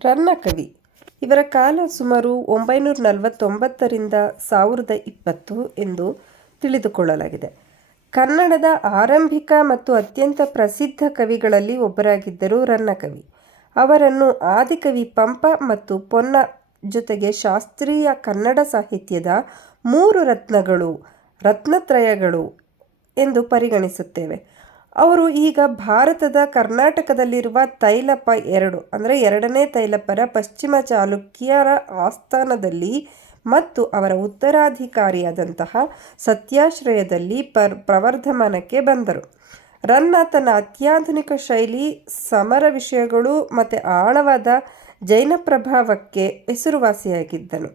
ರನ್ನಕವಿ ಇವರ ಕಾಲ ಸುಮಾರು 949ರಿಂದ 1020 ಎಂದು ತಿಳಿದುಕೊಳ್ಳಲಾಗಿದೆ. ಕನ್ನಡದ ಆರಂಭಿಕ ಮತ್ತು ಅತ್ಯಂತ ಪ್ರಸಿದ್ಧ ಕವಿಗಳಲ್ಲಿ ಒಬ್ಬರಾಗಿದ್ದರು ರನ್ನಕವಿ. ಅವರನ್ನು ಆದಿಕವಿ ಪಂಪ ಮತ್ತು ಪೊನ್ನ ಜೊತೆಗೆ ಶಾಸ್ತ್ರೀಯ ಕನ್ನಡ ಸಾಹಿತ್ಯದ 3 ರತ್ನತ್ರಯಗಳು ಎಂದು ಪರಿಗಣಿಸುತ್ತೇವೆ. ಅವರು ಈಗ ಭಾರತದ ಕರ್ನಾಟಕದಲ್ಲಿರುವ ತೈಲಪ ಎರಡನೇ ತೈಲಪರ ಪಶ್ಚಿಮ ಚಾಲುಕ್ಯರ ಆಸ್ಥಾನದಲ್ಲಿ ಮತ್ತು ಅವರ ಉತ್ತರಾಧಿಕಾರಿಯಾದಂತಹ ಸತ್ಯಾಶ್ರಯದಲ್ಲಿ ಪ್ರವರ್ಧಮಾನಕ್ಕೆ ಬಂದರು. ರನ್ನ ತನ್ನ ಅತ್ಯಾಧುನಿಕ ಶೈಲಿ, ಸಮರ ವಿಷಯಗಳು ಮತ್ತು ಆಳವಾದ ಜೈನ ಪ್ರಭಾವಕ್ಕೆ ಹೆಸರುವಾಸಿಯಾಗಿದ್ದನು.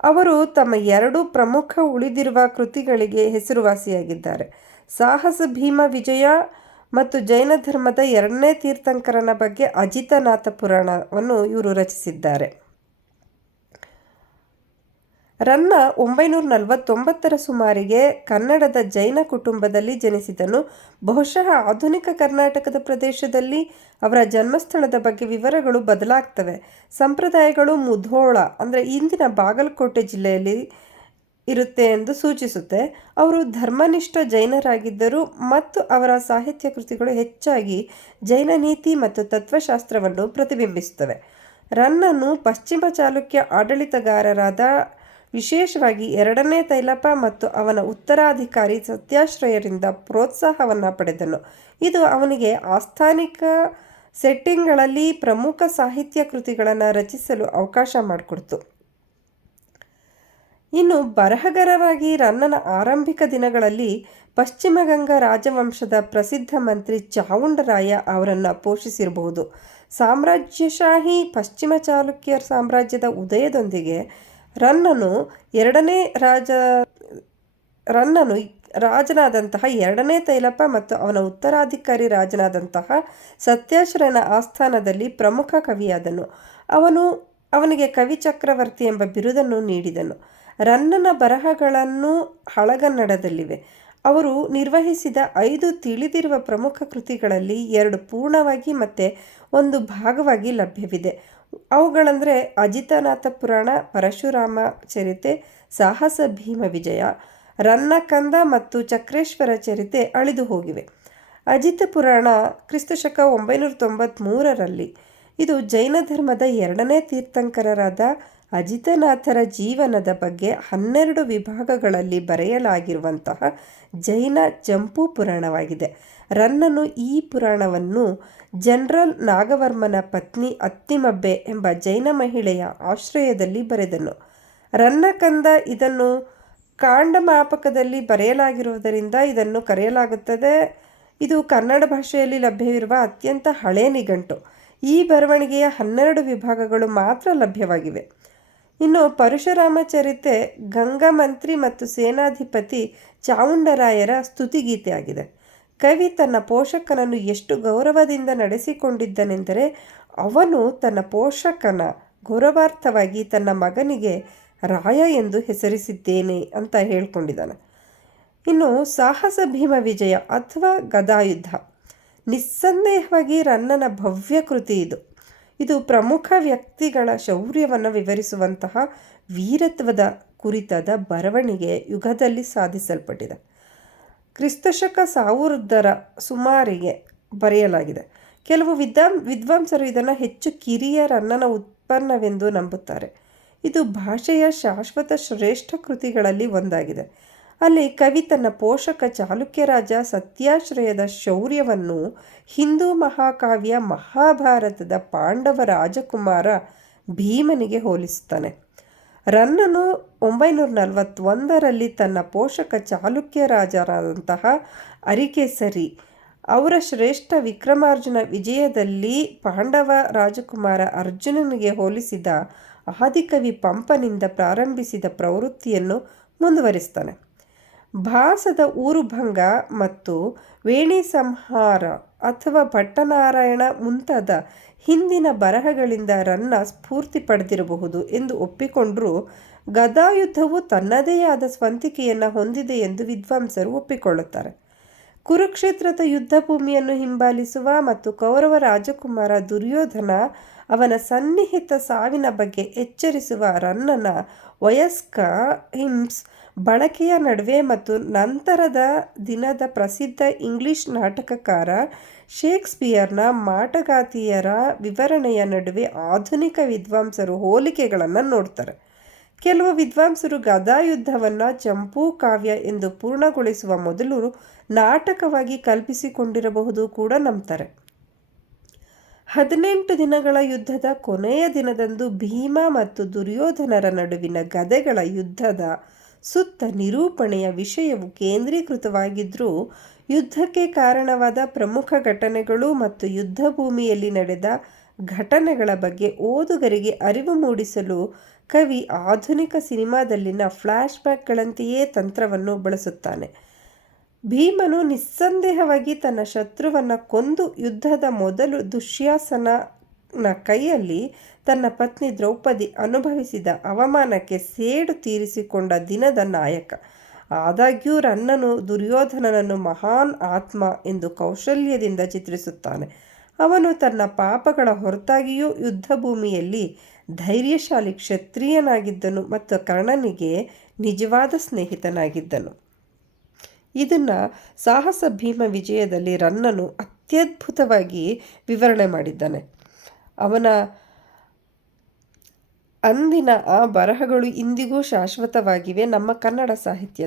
ಅವರು ತಮ್ಮ 2 ಪ್ರಮುಖ ಉಳಿದಿರುವ ಕೃತಿಗಳಿಗೆ ಹೆಸರುವಾಸಿಯಾಗಿದ್ದಾರೆ. ಸಾಹಸ ಭೀಮ ವಿಜಯ ಮತ್ತು ಜೈನ ಧರ್ಮದ 2ನೇ ತೀರ್ಥಂಕರನ ಬಗ್ಗೆ ಅಜಿತನಾಥ ಪುರಾಣವನ್ನು ಇವರು ರಚಿಸಿದ್ದಾರೆ. ರನ್ನ 949ರ ಸುಮಾರಿಗೆ ಕನ್ನಡದ ಜೈನ ಕುಟುಂಬದಲ್ಲಿ ಜನಿಸಿದನು. ಬಹುಶಃ ಆಧುನಿಕ ಕರ್ನಾಟಕದ ಪ್ರದೇಶದಲ್ಲಿ ಅವರ ಜನ್ಮಸ್ಥಳದ ಬಗ್ಗೆ ವಿವರಗಳು ಬದಲಾಗ್ತವೆ. ಸಂಪ್ರದಾಯಗಳು ಮುಧೋಳ ಇಂದಿನ ಬಾಗಲಕೋಟೆ ಜಿಲ್ಲೆಯಲ್ಲಿ ಇರುತ್ತೆ ಎಂದು ಸೂಚಿಸುತ್ತೆ. ಅವರು ಧರ್ಮನಿಷ್ಠ ಜೈನರಾಗಿದ್ದರು ಮತ್ತು ಅವರ ಸಾಹಿತ್ಯ ಕೃತಿಗಳು ಹೆಚ್ಚಾಗಿ ಜೈನ ನೀತಿ ಮತ್ತು ತತ್ವಶಾಸ್ತ್ರವನ್ನು ಪ್ರತಿಬಿಂಬಿಸುತ್ತವೆ. ರನ್ನನು ಪಶ್ಚಿಮ ಚಾಲುಕ್ಯ ಆಡಳಿತಗಾರರಾದ ವಿಶೇಷವಾಗಿ 2ನೇ ತೈಲಪ ಮತ್ತು ಅವನ ಉತ್ತರಾಧಿಕಾರಿ ಸತ್ಯಾಶ್ರಯರಿಂದ ಪ್ರೋತ್ಸಾಹವನ್ನು ಪಡೆದನು. ಇದು ಅವನಿಗೆ ಆಸ್ಥಾನಿಕ ಸೆಟ್ಟಿಂಗ್ಗಳಲ್ಲಿ ಪ್ರಮುಖ ಸಾಹಿತ್ಯ ಕೃತಿಗಳನ್ನು ರಚಿಸಲು ಅವಕಾಶ ಮಾಡಿಕೊಡ್ತು. ಇನ್ನು ಬರಹಗಾರರಾಗಿ ರನ್ನನ ಆರಂಭಿಕ ದಿನಗಳಲ್ಲಿ ಪಶ್ಚಿಮ ಗಂಗಾ ರಾಜವಂಶದ ಪ್ರಸಿದ್ಧ ಮಂತ್ರಿ ಚಾವುಂಡರಾಯ ಅವರನ್ನು ಪೋಷಿಸಿರಬಹುದು. ಸಾಮ್ರಾಜ್ಯಶಾಹಿ ಪಶ್ಚಿಮ ಚಾಲುಕ್ಯ ಸಾಮ್ರಾಜ್ಯದ ಉದಯದೊಂದಿಗೆ ರನ್ನನು ರಾಜನಾದಂತಹ 2ನೇ ತೈಲಪ ಮತ್ತು ಅವನ ಉತ್ತರಾಧಿಕಾರಿ ರಾಜನಾದಂತಹ ಸತ್ಯಾಶ್ರಯನ ಆಸ್ಥಾನದಲ್ಲಿ ಪ್ರಮುಖ ಕವಿಯಾದನು. ಅವನಿಗೆ ಕವಿ ಚಕ್ರವರ್ತಿ ಎಂಬ ಬಿರುದನ್ನು ನೀಡಿದನು. ರನ್ನನ ಬರಹಗಳನ್ನು ಹಳಗನ್ನಡದಲ್ಲಿವೆ. ಅವರು ನಿರ್ವಹಿಸಿದ 5 ತಿಳಿದಿರುವ ಪ್ರಮುಖ ಕೃತಿಗಳಲ್ಲಿ 2 ಪೂರ್ಣವಾಗಿ ಮತ್ತು 1 ಭಾಗವಾಗಿ ಲಭ್ಯವಿದೆ. ಅವುಗಳೆಂದರೆ ಅಜಿತನಾಥ ಪುರಾಣ, ಪರಶುರಾಮ ಚರಿತೆ, ಸಾಹಸ ಭೀಮ ವಿಜಯ, ರನ್ನಕಂದ ಮತ್ತು ಚಕ್ರೇಶ್ವರ ಚರಿತೆ ಅಳಿದು ಹೋಗಿವೆ. ಅಜಿತ ಪುರಾಣ ಕ್ರಿಸ್ತಶಕ 993ರಲ್ಲಿ. ಇದು ಜೈನ ಧರ್ಮದ 2ನೇ ತೀರ್ಥಂಕರರಾದ ಅಜಿತನಾಥರ ಜೀವನದ ಬಗ್ಗೆ 12 ವಿಭಾಗಗಳಲ್ಲಿ ಬರೆಯಲಾಗಿರುವಂತಹ ಜೈನ ಜಂಪು ಪುರಾಣವಾಗಿದೆ. ರನ್ನನು ಈ ಪುರಾಣವನ್ನು ಜನರಲ್ ನಾಗವರ್ಮನ ಪತ್ನಿ ಅತ್ತಿಮಬ್ಬೆ ಎಂಬ ಜೈನ ಮಹಿಳೆಯ ಆಶ್ರಯದಲ್ಲಿ ಬರೆದನು. ರನ್ನಕಂದ ಇದನ್ನು ಕಾಂಡಮಾಪಕದಲ್ಲಿ ಬರೆಯಲಾಗಿರುವುದರಿಂದ ಇದನ್ನು ಕರೆಯಲಾಗುತ್ತದೆ. ಇದು ಕನ್ನಡ ಭಾಷೆಯಲ್ಲಿ ಲಭ್ಯವಿರುವ ಅತ್ಯಂತ ಹಳೆ ನಿಘಂಟು. ಈ ಬರವಣಿಗೆಯ 12 ವಿಭಾಗಗಳು ಮಾತ್ರ ಲಭ್ಯವಾಗಿವೆ. ಇನ್ನು ಪರಶುರಾಮ ಚರಿತೆ ಗಂಗಮಂತ್ರಿ ಮತ್ತು ಸೇನಾಧಿಪತಿ ಚಾವುಂಡರಾಯರ ಸ್ತುತಿಗೀತೆ ಆಗಿದೆ. ಕವಿ ತನ್ನ ಪೋಷಕನನ್ನು ಎಷ್ಟು ಗೌರವದಿಂದ ನಡೆಸಿಕೊಂಡಿದ್ದನೆಂದರೆ ಅವನು ತನ್ನ ಪೋಷಕನ ಗೌರವಾರ್ಥವಾಗಿ ತನ್ನ ಮಗನಿಗೆ ರಾಯ ಎಂದು ಹೆಸರಿಸಿದ್ದೇನೆ ಅಂತ ಹೇಳ್ಕೊಂಡಿದ್ದಾನೆ. ಇನ್ನು ಸಾಹಸ ಭೀಮ ವಿಜಯ ಅಥವಾ ಗದಾಯುದ್ಧ ನಿಸ್ಸಂದೇಹವಾಗಿ ರನ್ನನ ಭವ್ಯ ಕೃತಿ. ಇದು ಪ್ರಮುಖ ವ್ಯಕ್ತಿಗಳ ಶೌರ್ಯವನ್ನು ವಿವರಿಸುವಂತಹ ವೀರತ್ವದ ಕುರಿತಾದ ಬರವಣಿಗೆ ಯುಗದಲ್ಲಿ ಸಾಧಿಸಲ್ಪಟ್ಟಿದೆ. ಕ್ರಿಸ್ತಶಕ 1000ರ ಸುಮಾರಿಗೆ ಬರೆಯಲಾಗಿದೆ. ಕೆಲವು ವಿದ್ವಾಂಸರು ಇದನ್ನು ಹೆಚ್ಚು ಕಿರಿಯ ರನ್ನನ ಉತ್ಪನ್ನವೆಂದು ನಂಬುತ್ತಾರೆ. ಇದು ಭಾಷೆಯ ಶಾಶ್ವತ ಶ್ರೇಷ್ಠ ಕೃತಿಗಳಲ್ಲಿ ಒಂದಾಗಿದೆ. ಅಲ್ಲಿ ಕವಿ ತನ್ನ ಪೋಷಕ ಚಾಲುಕ್ಯ ರಾಜ ಸತ್ಯಾಶ್ರಯದ ಶೌರ್ಯವನ್ನು ಹಿಂದೂ ಮಹಾಕಾವ್ಯ ಮಹಾಭಾರತದ ಪಾಂಡವ ರಾಜಕುಮಾರ ಭೀಮನಿಗೆ ಹೋಲಿಸುತ್ತಾನೆ. ರನ್ನನು 941ರಲ್ಲಿ ತನ್ನ ಪೋಷಕ ಚಾಲುಕ್ಯ ರಾಜರಾದಂತಹ ಅರಿಕೇಸರಿ ಅವರ ಶ್ರೇಷ್ಠ ವಿಕ್ರಮಾರ್ಜುನ ವಿಜಯದಲ್ಲಿ ಪಾಂಡವ ರಾಜಕುಮಾರ ಅರ್ಜುನನಿಗೆ ಹೋಲಿಸಿದ ಆದಿಕವಿ ಪಂಪನಿಂದ ಪ್ರಾರಂಭಿಸಿದ ಪ್ರವೃತ್ತಿಯನ್ನು ಮುಂದುವರಿಸ್ತಾನೆ. ಭಾಸದ ಊರುಭಂಗ ಮತ್ತು ವೇಣಿ ಸಂಹಾರ ಅಥವಾ ಭಟ್ಟನಾರಾಯಣ ಮುಂತಾದ ಹಿಂದಿನ ಬರಹಗಳಿಂದ ರನ್ನ ಸ್ಫೂರ್ತಿ ಪಡೆದಿರಬಹುದು ಎಂದು ಒಪ್ಪಿಕೊಂಡರೂ ಗದಾಯುದ್ಧವು ತನ್ನದೇ ಆದ ಸ್ವಂತಿಕೆಯನ್ನು ಹೊಂದಿದೆ ಎಂದು ವಿದ್ವಾಂಸರು ಒಪ್ಪಿಕೊಳ್ಳುತ್ತಾರೆ. ಕುರುಕ್ಷೇತ್ರದ ಯುದ್ಧ ಭೂಮಿಯನ್ನು ಹಿಂಬಾಲಿಸುವ ಮತ್ತು ಕೌರವ ರಾಜಕುಮಾರ ದುರ್ಯೋಧನ ಅವನ ಸನ್ನಿಹಿತ ಸಾವಿನ ಬಗ್ಗೆ ಎಚ್ಚರಿಸುವ ರನ್ನನ ವಯಸ್ಕ ಹಿಮ್ಸ್ ಬಳಕೆಯ ನಡುವೆ ಮತ್ತು ನಂತರದ ದಿನದ ಪ್ರಸಿದ್ಧ ಇಂಗ್ಲಿಷ್ ನಾಟಕಕಾರ ಶೇಕ್ಸ್ಪಿಯರ್ನ ಮಾಟಗಾತಿಯರ ವಿವರಣೆಯ ನಡುವೆ ಆಧುನಿಕ ವಿದ್ವಾಂಸರು ಹೋಲಿಕೆಗಳನ್ನು ನೋಡ್ತಾರೆ. ಕೆಲವು ವಿದ್ವಾಂಸರು ಗದಾಯುದ್ಧವನ್ನು ಚಂಪೂ ಕಾವ್ಯ ಎಂದು ಪೂರ್ಣಗೊಳಿಸುವ ಮೊದಲು ನಾಟಕವಾಗಿ ಕಲ್ಪಿಸಿಕೊಂಡಿರಬಹುದು ಕೂಡ ನಂಬ್ತಾರೆ. 18 ದಿನಗಳ ಯುದ್ಧದ ಕೊನೆಯ ದಿನದಂದು ಭೀಮ ಮತ್ತು ದುರ್ಯೋಧನರ ನಡುವಿನ ಗದೆಗಳ ಯುದ್ಧದ ಸುತ್ತ ನಿರೂಪಣೆಯ ವಿಷಯವು ಕೇಂದ್ರೀಕೃತವಾಗಿದ್ದರೂ ಯುದ್ಧಕ್ಕೆ ಕಾರಣವಾದ ಪ್ರಮುಖ ಘಟನೆಗಳು ಮತ್ತು ಯುದ್ಧ ಭೂಮಿಯಲ್ಲಿ ನಡೆದ ಘಟನೆಗಳ ಬಗ್ಗೆ ಓದುಗರಿಗೆ ಅರಿವು ಮೂಡಿಸಲು ಕವಿ ಆಧುನಿಕ ಸಿನಿಮಾದಲ್ಲಿನ ಫ್ಲ್ಯಾಶ್ ಬ್ಯಾಕ್ಗಳಂತೆಯೇ ತಂತ್ರವನ್ನು ಬಳಸುತ್ತಾನೆ. ಭೀಮನು ನಿಸ್ಸಂದೇಹವಾಗಿ ತನ್ನ ಶತ್ರುವನ್ನು ಕೊಂದು ಯುದ್ಧದ ಮೊದಲು ದುಶ್ಯಾಸನನ ಕೈಯಲ್ಲಿ ತನ್ನ ಪತ್ನಿ ದ್ರೌಪದಿ ಅನುಭವಿಸಿದ ಅವಮಾನಕ್ಕೆ ಸೇಡು ತೀರಿಸಿಕೊಂಡ ದಿನದ ನಾಯಕ. ಆದಾಗ್ಯೂ ರನ್ನನು ದುರ್ಯೋಧನನನ್ನು ಮಹಾನ್ ಆತ್ಮ ಎಂದು ಕೌಶಲ್ಯದಿಂದ ಚಿತ್ರಿಸುತ್ತಾನೆ. ಅವನು ತನ್ನ ಪಾಪಗಳ ಹೊರತಾಗಿಯೂ ಯುದ್ಧಭೂಮಿಯಲ್ಲಿ ಧೈರ್ಯಶಾಲಿ ಕ್ಷತ್ರಿಯನಾಗಿದ್ದನು ಮತ್ತು ಕರ್ಣನಿಗೆ ನಿಜವಾದ ಸ್ನೇಹಿತನಾಗಿದ್ದನು. ಇದನ್ನು ಸಾಹಸ ಭೀಮ ವಿಜಯದಲ್ಲಿ ರನ್ನನು ಅತ್ಯದ್ಭುತವಾಗಿ ವಿವರಣೆ ಮಾಡಿದ್ದಾನೆ. ಅವನ ಅಂದಿನ ಆ ಬರಹಗಳು ಇಂದಿಗೂ ಶಾಶ್ವತವಾಗಿವೆ ನಮ್ಮ ಕನ್ನಡ ಸಾಹಿತ್ಯ